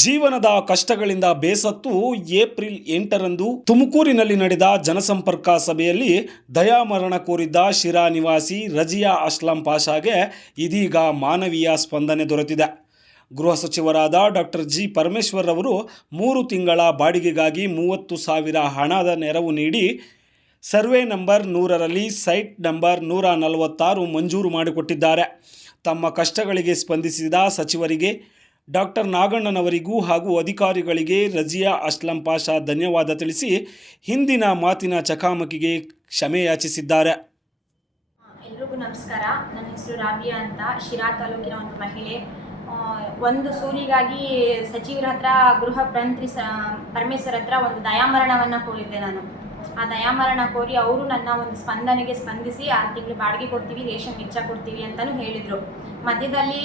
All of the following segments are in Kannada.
ಜೀವನದ ಕಷ್ಟಗಳಿಂದ ಬೇಸತ್ತು ಏಪ್ರಿಲ್ 8ರಂದು ತುಮಕೂರಿನಲ್ಲಿ ನಡೆದ ಜನಸಂಪರ್ಕ ಸಭೆಯಲ್ಲಿ ದಯಾಮರಣ ಕೋರಿದ್ದ ಶಿರಾ ನಿವಾಸಿ ರಜಿಯಾ ಅಸ್ಲಂ ಪಾಷಾಗೆ ಇದೀಗ ಮಾನವೀಯ ಸ್ಪಂದನೆ ದೊರೆತಿದೆ. ಗೃಹ ಸಚಿವರಾದ ಡಾಕ್ಟರ್ ಜಿ ಪರಮೇಶ್ವರ್ ಅವರು 3 ತಿಂಗಳ ಬಾಡಿಗೆಗಾಗಿ 30,000 ಹಣದ ನೆರವು ನೀಡಿ ಸರ್ವೆ ನಂಬರ್ 100ರಲ್ಲಿ ಸೈಟ್ ನಂಬರ್ 146 ಮಂಜೂರು ಮಾಡಿಕೊಟ್ಟಿದ್ದಾರೆ. ತಮ್ಮ ಕಷ್ಟಗಳಿಗೆ ಸ್ಪಂದಿಸಿದ ಸಚಿವರಿಗೆ ಡಾಕ್ಟರ್ ನಾಗಣ್ಣನವರಿಗೂ ಹಾಗೂ ಅಧಿಕಾರಿಗಳಿಗೆ ರಜಿಯಾ ಅಸ್ಲಂ ಪಾಷಾ ಧನ್ಯವಾದ ತಿಳಿಸಿ ಹಿಂದಿನ ಮಾತಿನ ಚಕಾಮಕಿಗೆ ಕ್ಷಮೆ ಯಾಚಿಸಿದ್ದಾರೆ. ಎಲ್ರಿಗೂ ನಮಸ್ಕಾರ. ನನ್ನ ಹೆಸರು ರಾಬಿಯಾ ಅಂತ, ಶಿರಾ ತಾಲೂಕಿನ ಒಂದು ಮಹಿಳೆ. ಒಂದು ಸೂರಿಗಾಗಿ ಸಚಿವರ ಹತ್ರ, ಗೃಹ ಮಂತ್ರಿ ಪರಮೇಶ್ವರ್ ಹತ್ರ ಒಂದು ದಯಾಮರಣವನ್ನು ಕೋರಿದ್ದೆ ನಾನು. ಆ ದಯಾಮರಣ ಕೋರಿ ಅವರು ನನ್ನ ಒಂದು ಸ್ಪಂದನೆಗೆ ಸ್ಪಂದಿಸಿ 6 ತಿಂಗಳು ಬಾಡಿಗೆ ಕೊಡ್ತೀವಿ, ರೇಷನ್ ವೆಚ್ಚ ಕೊಡ್ತೀವಿ ಅಂತಲೂ ಹೇಳಿದರು. ಮಧ್ಯದಲ್ಲಿ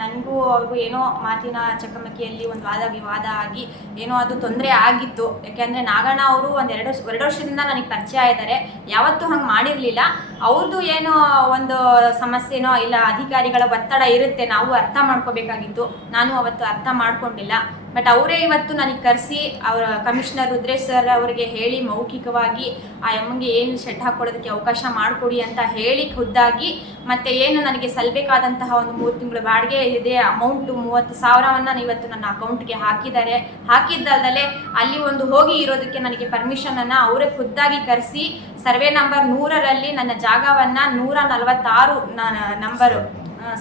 ನನಗೂ ಅವ್ರಿಗೂ ಏನೋ ಮಾತಿನ ಚಕಮಕಿಯಲ್ಲಿ ಒಂದು ವಾದ ವಿವಾದ ಆಗಿ ಏನೋ ಅದು ತೊಂದರೆ ಆಗಿತ್ತು. ಯಾಕೆಂದರೆ ನಾಗಣ್ಣ ಅವರು ಎರಡು ವರ್ಷದಿಂದ ನನಗೆ ಪರಿಚಯ ಇದ್ದಾರೆ, ಯಾವತ್ತೂ ಹಂಗೆ ಮಾಡಿರಲಿಲ್ಲ. ಅವ್ರದ್ದು ಏನೋ ಒಂದು ಸಮಸ್ಯೆನೋ ಇಲ್ಲ, ಅಧಿಕಾರಿಗಳ ಒತ್ತಡ ಇರುತ್ತೆ, ನಾವು ಅರ್ಥ ಮಾಡ್ಕೋಬೇಕಾಗಿತ್ತು. ನಾನು ಅವತ್ತು ಅರ್ಥ ಮಾಡ್ಕೊಂಡಿಲ್ಲ. ಬಟ್ ಅವರೇ ಇವತ್ತು ನನಗೆ ಕರೆಸಿ ಅವರ ಕಮಿಷನರ್ ರುದ್ರೇಶ್ ಸರ್ ಅವರಿಗೆ ಹೇಳಿ ಮೌಖಿಕವಾಗಿ ಆ ಅಮ್ಮಂಗೆ ಏನು ಶೆಡ್ ಹಾಕ್ಕೊಳ್ಳೋದಕ್ಕೆ ಅವಕಾಶ ಮಾಡಿಕೊಡಿ ಅಂತ ಹೇಳಿ ಖುದ್ದಾಗಿ, ಮತ್ತು ಏನು ನನಗೆ ಸಲ್ಲಬೇಕಾದಂತಹ ಒಂದು 3 ತಿಂಗಳು ಬಾಡಿಗೆ ಇದೆ ಅಮೌಂಟು 30,000 ಇವತ್ತು ನನ್ನ ಅಕೌಂಟ್ಗೆ ಹಾಕಿದ್ದಾರೆ. ಹಾಕಿದ್ದಲ್ಲದೆ ಅಲ್ಲಿ ಒಂದು ಹೋಗಿ ಇರೋದಕ್ಕೆ ನನಗೆ ಪರ್ಮಿಷನನ್ನು ಅವರೇ ಖುದ್ದಾಗಿ ಕರೆಸಿ ಸರ್ವೆ ನಂಬರ್ 100ರಲ್ಲಿ ನನ್ನ ಜಾಗವನ್ನು 146 ನಂಬರು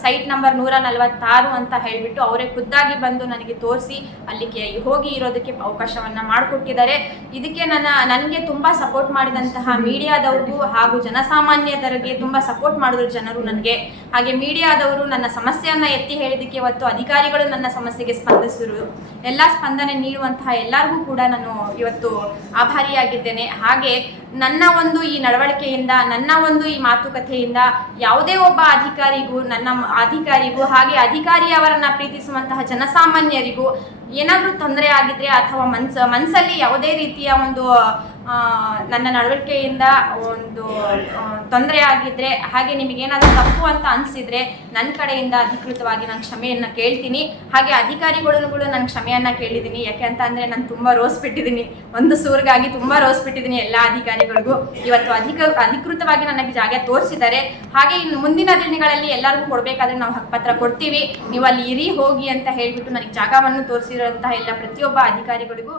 ಸೈಟ್ ನಂಬರ್ 146 ಅಂತ ಹೇಳಿಬಿಟ್ಟು ಅವರೇ ಖುದ್ದಾಗಿ ಬಂದು ನನಗೆ ತೋರಿಸಿ ಅಲ್ಲಿಗೆ ಹೋಗಿ ಇರೋದಕ್ಕೆ ಅವಕಾಶವನ್ನು ಮಾಡಿಕೊಟ್ಟಿದ್ದಾರೆ. ಇದಕ್ಕೆ ನನಗೆ ತುಂಬ ಸಪೋರ್ಟ್ ಮಾಡಿದಂತಹ ಮೀಡಿಯಾದವ್ರಿಗೂ ಹಾಗೂ ಜನಸಾಮಾನ್ಯರಿಗೆ ತುಂಬ ಸಪೋರ್ಟ್ ಮಾಡಿದ್ರು ಜನರು ನನಗೆ. ಹಾಗೆ ಮೀಡಿಯಾದವರು ನನ್ನ ಸಮಸ್ಯೆಯನ್ನು ಎತ್ತಿ ಹೇಳಿದ್ದಕ್ಕೆ ಇವತ್ತು ಅಧಿಕಾರಿಗಳು ನನ್ನ ಸಮಸ್ಯೆಗೆ ಸ್ಪಂದಿಸಿದ್ರು. ಎಲ್ಲ ಸ್ಪಂದನೆ ನೀಡುವಂತಹ ಎಲ್ಲರಿಗೂ ಕೂಡ ನಾನು ಇವತ್ತು ಆಭಾರಿಯಾಗಿದ್ದೇನೆ. ಹಾಗೆ ನನ್ನ ಒಂದು ಈ ನಡವಳಿಕೆಯಿಂದ, ನನ್ನ ಒಂದು ಈ ಮಾತುಕತೆಯಿಂದ ಯಾವುದೇ ಒಬ್ಬ ಅಧಿಕಾರಿಗೂ ಹಾಗೆ ಅಧಿಕಾರಿ ಅವರನ್ನು ಪ್ರೀತಿಸುವಂತಹ ಜನಸಾಮಾನ್ಯರಿಗೂ ಏನಾದರೂ ತೊಂದರೆ ಆಗಿದ್ರೆ ಅಥವಾ ಮನಸ್ಸಲ್ಲಿ ಯಾವುದೇ ರೀತಿಯ ಒಂದು ನನ್ನ ನಡವಳಿಕೆಯಿಂದ ಒಂದು ತೊಂದರೆ ಆಗಿದ್ದರೆ, ಹಾಗೆ ನಿಮಗೇನಾದರೂ ತಪ್ಪು ಅಂತ ಅನಿಸಿದರೆ ನನ್ನ ಕಡೆಯಿಂದ ಅಧಿಕೃತವಾಗಿ ನಾನು ಕ್ಷಮೆಯನ್ನು ಕೇಳ್ತೀನಿ. ಹಾಗೆ ಅಧಿಕಾರಿಗಳು ಕೂಡ ನಾನು ಕ್ಷಮೆಯನ್ನು ಕೇಳಿದ್ದೀನಿ. ಯಾಕೆ ಅಂತ ಅಂದರೆ ನಾನು ತುಂಬ ರೋಸ್ಬಿಟ್ಟಿದ್ದೀನಿ, ಒಂದು ಸೂರಿಗಾಗಿ ತುಂಬ ರೋಸ್ಬಿಟ್ಟಿದ್ದೀನಿ ಎಲ್ಲ ಅಧಿಕಾರಿಗಳಿಗೂ. ಇವತ್ತು ಅಧಿಕೃತವಾಗಿ ನನಗೆ ಜಾಗ ತೋರಿಸಿದ್ದಾರೆ. ಹಾಗೆ ಇನ್ನು ಮುಂದಿನ ದಿನಗಳಲ್ಲಿ ಎಲ್ಲರಿಗೂ ಕೊಡಬೇಕಾದ್ರೆ ನಾವು ಹಕ್ಕುಪತ್ರ ಕೊಡ್ತೀವಿ, ನೀವು ಅಲ್ಲಿ ಇರಿ ಹೋಗಿ ಅಂತ ಹೇಳಿಬಿಟ್ಟು ನನಗೆ ಜಾಗವನ್ನು ತೋರಿಸಿರುವಂತಹ ಎಲ್ಲ ಪ್ರತಿಯೊಬ್ಬ ಅಧಿಕಾರಿಗಳಿಗೂ